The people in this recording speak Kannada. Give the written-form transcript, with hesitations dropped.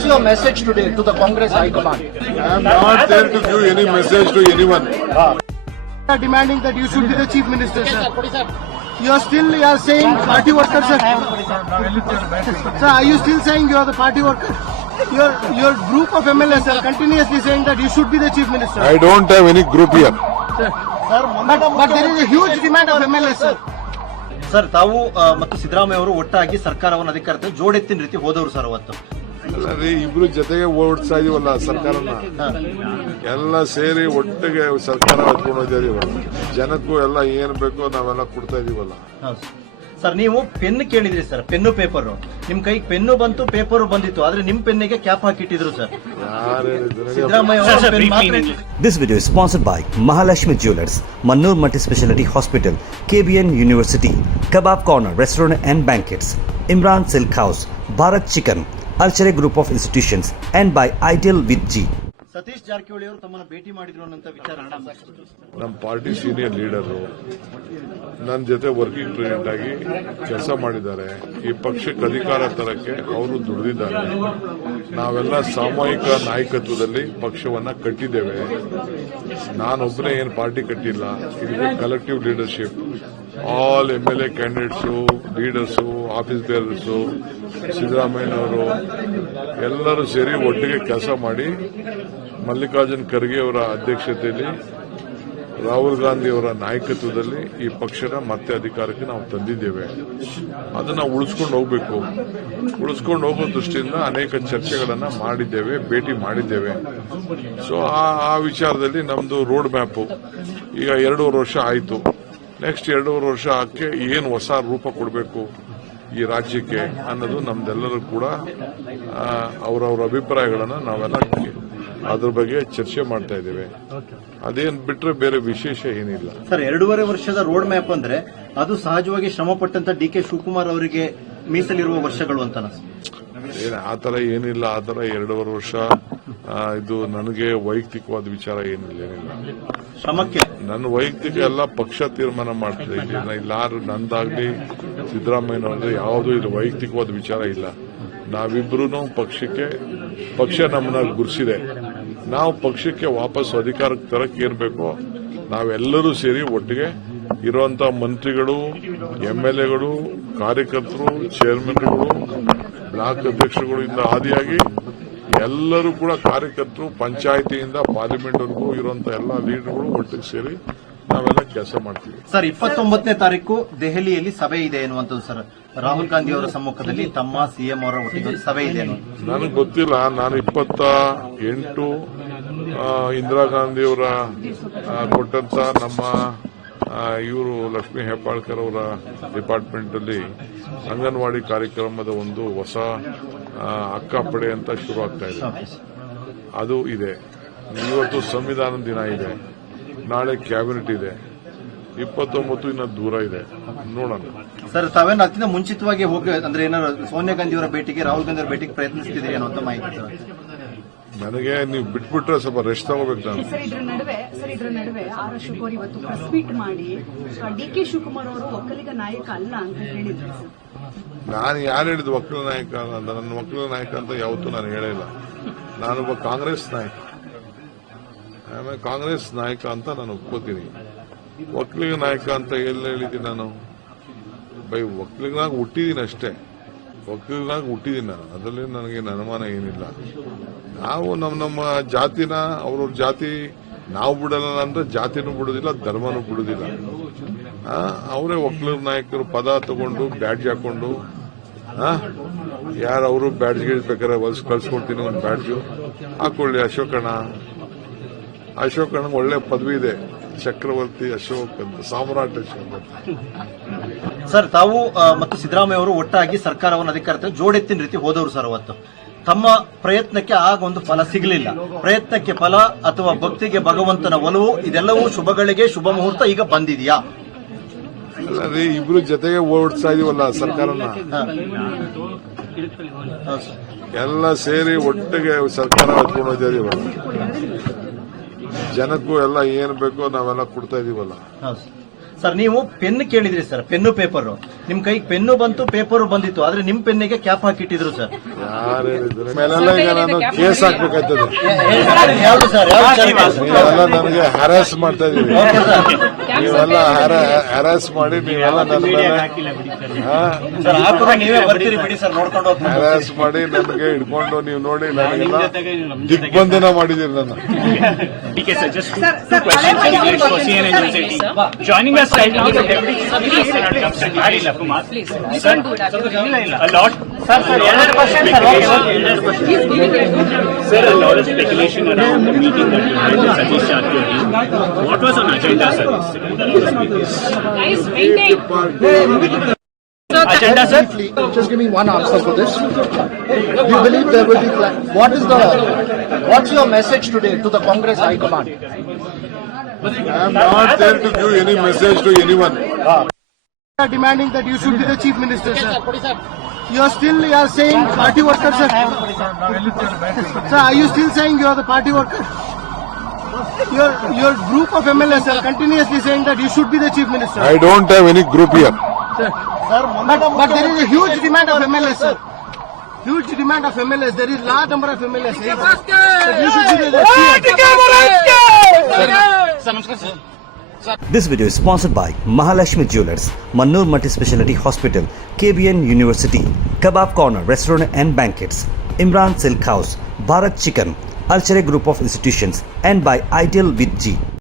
What's your message today to the Congress High Command? I am not there to give any message to anyone. Demanding that you should be the chief minister, sir. You are saying party worker, sir. Sir, are you still saying you are the party worker? Your group of MLAs are continuously saying that you should be the chief minister. I don't have any group here. But there is a huge demand of MLAs, sir. Sir ತಾವು ಮತ್ತು ಸಿದ್ದರಾಮಯ್ಯ ಅವರು ಒಟ್ಟಾಗಿ ಸರ್ಕಾರವನ್ನು ಅಧಿಕಾರಕ್ಕೆ ಜೋಡೆತ್ತಿನ ರೀತಿ ಹೋದವರು ಸರ್ ಅವತ್ತು. ಅಲ್ಲರಿ ಇಬ್ರು ಜೊತೆಗೆ ಓಡಿಸ್ತಾ ಇದೀವಲ್ಲ ಸರ್ಕಾರನ, ಎಲ್ಲ ಸೇರಿ ಒಟ್ಟಿಗೆ ಸರ್ಕಾರ ಹಚ್ಕೊಂಡು ಹೋಗ್ತಾ ಜನಕ್ಕೂ ಎಲ್ಲ ಏನ್ ಬೇಕೋ ನಾವೆಲ್ಲ ಕೊಡ್ತಾ ಇದೀವಲ್ಲ. ಸರ್ ನೀವು ಪೆನ್ ಕೇಳಿದ್ರಿ ಸರ್, ಪೆನ್ನು ಪೇಪರ್ ನಿಮ್ ಕೈಗೆ ಪೆನ್ನು ಬಂತು, ಪೇಪರ್ ಬಂದಿತ್ತು, ಆದ್ರೆ ನಿಮ್ ಪೆನ್ನಿಗೆ ಕ್ಯಾಪ್ ಹಾಕಿಟ್ಟಿದ್ರು ಸರ್ ಸಿದ್ದರಾಮಯ್ಯ ಅವರು. This video is sponsored by Mahalakshmi Jewelers, Mannur Multi-Speciality Hospital, KBN University, Kebab Corner Restaurant and Banquets, Imran Silk House, Bharat Chicken, Archery Group of Institutions, and by Ideal with G. Satish Jarkiholi ಅವರು ತಮ್ಮನ್ನು ಭೇಟಿ ಮಾಡಿದ್ರು ಅನ್ನೋ ವಿಚಾರ ನಮ್ಮ ಪಾರ್ಟಿ ಸೀನಿಯರ್ ಲೀಡರು ನನ್ನ ಜೊತೆ ವರ್ಕಿಂಗ್ ಪ್ರೆಸಿಡೆಂಟ್ ಆಗಿ ಕೆಲಸ ಮಾಡಿದ್ದಾರೆ. ಈ ಪಕ್ಷಕ್ಕೆ ಅಧಿಕಾರ ತರಕ್ಕೆ ಅವರು ದುಡಿದಿದ್ದಾರೆ. ನಾವೆಲ್ಲ ಸಾಮೂಹಿಕ ನಾಯಕತ್ವದಲ್ಲಿ ಪಕ್ಷವನ್ನ ಕಟ್ಟಿದ್ದೇವೆ. ನಾನೊಬ್ಬನೇ ಏನು ಪಾರ್ಟಿ ಕಟ್ಟಿಲ್ಲ, ಇದಕ್ಕೆ collective leadership all MLA candidates, leaders, office bearers, ಸಿದ್ದರಾಮಯ್ಯನವರು ಎಲ್ಲರೂ ಸೇರಿ ಒಟ್ಟಿಗೆ ಕೆಲಸ ಮಾಡಿ ಮಲ್ಲಿಕಾರ್ಜುನ್ ಖರ್ಗೆ ಅವರ ಅಧ್ಯಕ್ಷತೆಯಲ್ಲಿ, ರಾಹುಲ್ ಗಾಂಧಿ ಅವರ ನಾಯಕತ್ವದಲ್ಲಿ ಈ ಪಕ್ಷದ ಮತ್ತೆ ಅಧಿಕಾರಕ್ಕೆ ನಾವು ತಂದಿದ್ದೇವೆ. ಅದನ್ನ ಉಳಿಸ್ಕೊಂಡು ಹೋಗಬೇಕು. ಉಳಿಸ್ಕೊಂಡು ಹೋಗೋ ದೃಷ್ಟಿಯಿಂದ ಅನೇಕ ಚರ್ಚೆಗಳನ್ನ ಮಾಡಿದ್ದೇವೆ, ಭೇಟಿ ಮಾಡಿದ್ದೇವೆ. ಸೊ ಆ ವಿಚಾರದಲ್ಲಿ ನಮ್ದು ರೋಡ್ ಮ್ಯಾಪ್ ಈಗ 2.5 ವರ್ಷ ಆಯಿತು. ನೆಕ್ಸ್ಟ್ 2.5 ವರ್ಷ ಆಕೆ ಏನು ಹೊಸ ರೂಪ ಕೊಡಬೇಕು ಈ ರಾಜ್ಯಕ್ಕೆ ಅನ್ನೋದು ನಮ್ದೆಲ್ಲರೂ ಕೂಡ ಅವರವರ ಅಭಿಪ್ರಾಯಗಳನ್ನ ನಾವೆಲ್ಲ ಅದ್ರ ಬಗ್ಗೆ ಚರ್ಚೆ ಮಾಡ್ತಾ ಇದ್ದೇವೆ. ಅದೇನ್ ಬಿಟ್ರೆ ಬೇರೆ ವಿಶೇಷ ಏನಿಲ್ಲ ಸರ್. 2.5 ವರ್ಷದ ರೋಡ್ ಮ್ಯಾಪ್ ಅಂದ್ರೆ ಅದು ಸಹಜವಾಗಿ ಶ್ರಮ ಪಟ್ಟಂತ DK ಶಿವಕುಮಾರ್ ಅವರಿಗೆ ಮೀಸಲಿರುವ ವರ್ಷಗಳು ಅಂತ ಆತರ ಏನಿಲ್ಲ. ಆತರ 2.5 ವರ್ಷ ಇದು ನನಗೆ ವೈಯಕ್ತಿಕವಾದ ವಿಚಾರ ಏನಿಲ್ಲ. ಶ್ರಮಕ್ಕೆ ನನ್ನ ವೈಯಕ್ತಿಕ ಎಲ್ಲ ಪಕ್ಷ ತೀರ್ಮಾನ ಮಾಡ್ತದೆ. ಇಲ್ಲಾರು ನಂದಾಗ್ಲಿ ಸಿದ್ದರಾಮಯ್ಯನವ್ರದ್ದು ಯಾವುದೂ ಇದು ವೈಯಕ್ತಿಕವಾದ ವಿಚಾರ ಇಲ್ಲ. ನಾವಿಬ್ರು ಪಕ್ಷ ನಮ್ಮನ್ನ ಗುರುಸಿದೆ. ನಾವು ಪಕ್ಷಕ್ಕೆ ವಾಪಸ್ ಅಧಿಕಾರಕ್ಕೆ ತರಕ್ಕೆ ಏನ್ ಬೇಕೋ ನಾವೆಲ್ಲರೂ ಸೇರಿ ಒಟ್ಟಿಗೆ ಇರುವಂತಹ ಮಂತ್ರಿಗಳು, MLAಗಳು, ಕಾರ್ಯಕರ್ತರು, ಚೇರ್ಮನ್ಗಳು, ಬ್ಲಾಕ್ ಅಧ್ಯಕ್ಷರುಗಳು ಇಂದ ಆದಿಯಾಗಿ ಎಲ್ಲರೂ ಕೂಡ ಕಾರ್ಯಕರ್ತರು, ಪಂಚಾಯಿತಿಯಿಂದ ಪಾರ್ಲಿಮೆಂಟ್ವರೆಗೂ ಇರುವಂತಹ ಎಲ್ಲ ಲೀಡರ್ಗಳು ಒಟ್ಟಿಗೆ ಸೇರಿ ನಾವೆಲ್ಲ ಕೆಲಸ ಮಾಡ್ತೀವಿ. ಸರ್ 29ನೇ ತಾರೀಕು ದೆಹಲಿಯಲ್ಲಿ ಸಭೆ ಇದೆ ಎನ್ನುವಂಥದ್ದು ಸರ್. ರಾಹುಲ್ ಗಾಂಧಿ ಅವರ ಸಮ್ಮುಖದಲ್ಲಿ ತಮ್ಮ CM ಅವರ ಒಟ್ಟಿಗೆ ಸಭೆ ಇದೆ ನನಗೆ ಗೊತ್ತಿಲ್ಲ. ನಾನು 28 ಇಂದಿರಾ ಗಾಂಧಿ ಅವರ ಕೊಟ್ಟಂತ ನಮ್ಮ ಇವರು ಲಕ್ಷ್ಮೀ ಹೆಬ್ಬಾಳ್ಕರ್ ಅವರ ಡಿಪಾರ್ಟ್ಮೆಂಟ್ ಅಲ್ಲಿ ಅಂಗನವಾಡಿ ಕಾರ್ಯಕ್ರಮದ ಒಂದು ಹೊಸ ಅಕ್ಕ ಪಡೆ ಅಂತ ಶುರು ಆಗ್ತಾ ಇದೆ. ಅದು ಇದೆ. ಇವತ್ತು ಸಂವಿಧಾನ ದಿನ ಇದೆ, ನಾಳೆ ಕ್ಯಾಬಿನೆಟ್ ಇದೆ, 29 ಇನ್ನ ದೂರ ಇದೆ, ನೋಡೋಣ. ಸರ್ ತಾವೇನು ಅತ್ಯಂತ ಮುಂಚಿತವಾಗಿ ಹೋಗಿ ಅಂದ್ರೆ ಏನಾದ್ರು ಸೋನಿಯಾ ಗಾಂಧಿ ಅವರ ಭೇಟಿಗೆ, ರಾಹುಲ್ ಗಾಂಧಿ ಅವರ ಭೇಟಿಗೆ ಪ್ರಯತ್ನಿಸ್ತಿದ್ದೀರಿ ಅನ್ನುವಂತ ಮಾಹಿತಿ ಸರ್. ನನಗೆ ನೀವು ಬಿಟ್ಬಿಟ್ರೆ ಸ್ವಲ್ಪ ರೆಸ್ಟ್ ತಗೋಬೇಕು ನಾನು. ಸರ್ ಇದ್ರ ನಡುವೆ ಆರ್ ಅಶೋಕ್ ಇವತ್ತು ಪ್ರೆಸ್ ಮೀಟ್ ಮಾಡಿ DK ಶಿವಕುಮಾರ್ ಅವರು ಒಕ್ಕಲಿಗ ನಾಯಕ ಅಲ್ಲ ಅಂತ ಹೇಳಿದ್ರು ಸರ್. ನಾನು ಯಾರು ಹೇಳಿದ್ದು ಒಕ್ಕಲಿಗ ನಾಯಕ ಅಂತ? ನನ್ನ ಒಕ್ಕಲಿಗ ನಾಯಕ ಅಂತ ಯಾವತ್ತೂ ನಾನು ಹೇಳಿಲ್ಲ. ನಾನೊಬ್ಬ ಕಾಂಗ್ರೆಸ್ ನಾಯಕ. ಆಮೇಲೆ ಕಾಂಗ್ರೆಸ್ ನಾಯಕ ಅಂತ ನಾನು ಒಪ್ಕೋತೀನಿ. ಒಕ್ಕಲಿಗ ನಾಯಕ ಅಂತ ಎಲ್ಲ ಹೇಳಿದ್ದೀನಿ ನಾನು? ಒಕ್ಕಲಿಗನಾಗ ಹುಟ್ಟಿದ್ದೀನಿ ಅಷ್ಟೇ. ಒಕ್ಕಲಿಗನಾಗ ಹುಟ್ಟಿದ್ದೀನಿ ನಾನು. ಅದರಲ್ಲಿ ನನಗೆ ಅನುಮಾನ ಏನಿಲ್ಲ. ನಾವು ನಮ್ಮ ಜಾತಿನ ಅವ್ರವ್ರ ಜಾತಿ ನಾವು ಬಿಡಲ್ಲ ಅಂದ್ರೆ ಜಾತಿನೂ ಬಿಡುದಿಲ್ಲ, ಧರ್ಮನೂ ಬಿಡುದಿಲ್ಲ. ಅವರೇ ಒಕ್ಕಲಿಗ ನಾಯಕರು ಪದ ತಗೊಂಡು ಬ್ಯಾಡ್ಜ್ ಹಾಕೊಂಡು ಯಾರು ಅವರು ಬ್ಯಾಡ್ಜ್ ಬೇಕಾದ್ರೆ ಕಳ್ಸ್ಕೊಡ್ತೀನಿ ಒಂದು ಬ್ಯಾಡ್ಜು ಹಾಕೊಳ್ಳಿ. ಅಶೋಕಣ್ಣ ಒಳ್ಳೆ ಪದವಿ ಇದೆ, ಚಕ್ರವರ್ತಿ ಅಶೋಕ್ ಅಂತ, ಸಾಮ್ರಾಟ್ ಅಶೋಕ್. ಸರ್ ತಾವು ಮತ್ತು ಸಿದ್ದರಾಮಯ್ಯ ಅವರು ಒಟ್ಟಾಗಿ ಸರ್ಕಾರವನ್ನು ಅಧಿಕಾರಕ್ಕೆ ಜೋಡೆತ್ತಿನ ರೀತಿ ಹೋದವರು ಸರ್. ಅವತ್ತು ತಮ್ಮ ಪ್ರಯತ್ನಕ್ಕೆ ಆಗ ಒಂದು ಫಲ ಸಿಗಲಿಲ್ಲ. ಪ್ರಯತ್ನಕ್ಕೆ ಫಲ ಅಥವಾ ಭಕ್ತಿಗೆ ಭಗವಂತನ ಒಲವು, ಇದೆಲ್ಲವೂ ಶುಭಗಳಿಗೆ ಶುಭ ಮುಹೂರ್ತ ಈಗ ಬಂದಿದೆಯಾ? ಅಲ್ಲರಿ ಇಬ್ರು ಜೊತೆಗೆ ಓಡಿಸ್ತಾ ಇದೀವಲ್ಲ ಸರ್ಕಾರನ, ಎಲ್ಲ ಸೇರಿ ಒಟ್ಟಿಗೆ ಸರ್ಕಾರ ಹಚ್ಕೊಂಡು ಹೋಗ್ತಾ ಇದೀವಲ್ಲ. ಜನಕ್ಕೂ ಎಲ್ಲ ಏನ್ ಬೇಕೋ ನಾವೆಲ್ಲ ಕೊಡ್ತಾ ಇದೀವಲ್ಲ. ಸರ್ ನೀವು ಪೆನ್ ಕೇಳಿದ್ರಿ ಸರ್, ಪೆನ್ನು ಪೇಪರ್ ನಿಮ್ ಕೈಗೆ ಪೆನ್ನು ಬಂತು, ಪೇಪರ್ ಬಂದಿತ್ತು, ಆದ್ರೆ ನಿಮ್ ಪೆನ್ನಿಗೆ ಕ್ಯಾಪ್ ಹಾಕಿಟ್ಟಿದ್ರು ಸರ್. ಯಾರೇನಿದ್ದಾರೆ ಮೇಲೆಲ್ಲ ಈಗ ನಾನು ಕೇಸ್ ಹಾಕ್ಬೇಕಾಗ್ತದೆ. ಯಾವ್ದು ಸರ್, ಯಾವ ನೀವೆಲ್ಲ ನನಗೆ ಹ್ಯಾರಾಸ್ ಮಾಡ್ತಾ ಇದೀವಿ. ನೀವೆಲ್ಲ ಹ್ಯಾರಾಸ್ ಮಾಡಿ ನೀವೆಲ್ಲ ನನ್ನ ಮೇಲೆ ಸರ್ ಹಾಕುವಾಗ ನೀವೇ ಬರ್ತೀರಿ ಬಿಡಿ ಸರ್, ನೋಡ್ಕೊಂಡು ಹೋಗ್ತೀನಿ. ಹ್ಯಾರಾಸ್ ಮಾಡಿ ನನಗೆ ಹಿಡ್ಕೊಂಡು ನೀವು ನೋಡಿ ನನಗೆಲ್ಲ ದಿಗ್ಬಂಧನ ಮಾಡಿದೀರಿ ನನ್ನ. Okay, sir, just two questions related for CNN News 18. Joining us right now, the Deputy Secretary comes to Hari Lakumar. Please, sir, a lot. Sir, sir, a lot of speculation around the meeting that you had with Satish Jatkori. What was on agenda, sir? Guys, maintain. Agenda, sir? Just give me one answer for this. Do you believe there will be what's your message today to the Congress High Command? I am not there to give any message to anyone. Are demanding that you should be the chief minister, sir. You are saying party worker, sir. Sir, are you still saying you are the party worker? Your group of MLAs are continuously saying that you should be the chief minister. I don't have any group here. But there is a huge demand of MLAs, sir. Huge demand of MLAs. There is large number of MLAs saying that you should be the chief. This video is sponsored by Mahalashmi Jewelers, Mannur Multi-Speciality Hospital, KBN University, Kebab Corner Restaurant and Banquets, Imran Silk House, Bharat Chicken, Alchere Group of Institutions, and by Ideal with G.